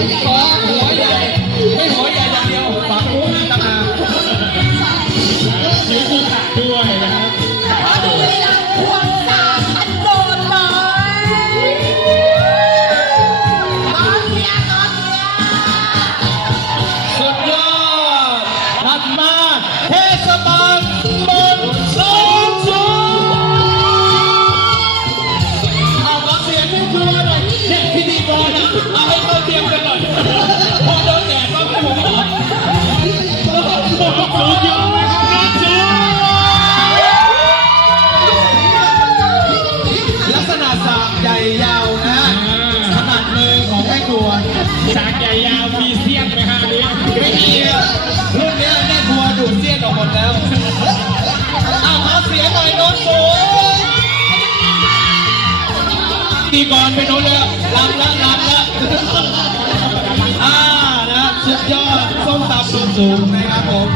ถุอหัวใหญ่ไม่หัวใหญ่อย่างเดียวปากหมูหน้าตาสีขาด้วยนะครับ จากยาวมีเสี้ยนไหมฮะนี่ไม่มีรุ่นนี้แม่ครัวดูดเสี้ยนออกหมดแล้วอ้าวขอเสียงหน่อยโน้นสูงตีก่อนไปโน้ตเลยลำละลำละอ่านะสุดยอดส้มตำสูงๆนะครับผม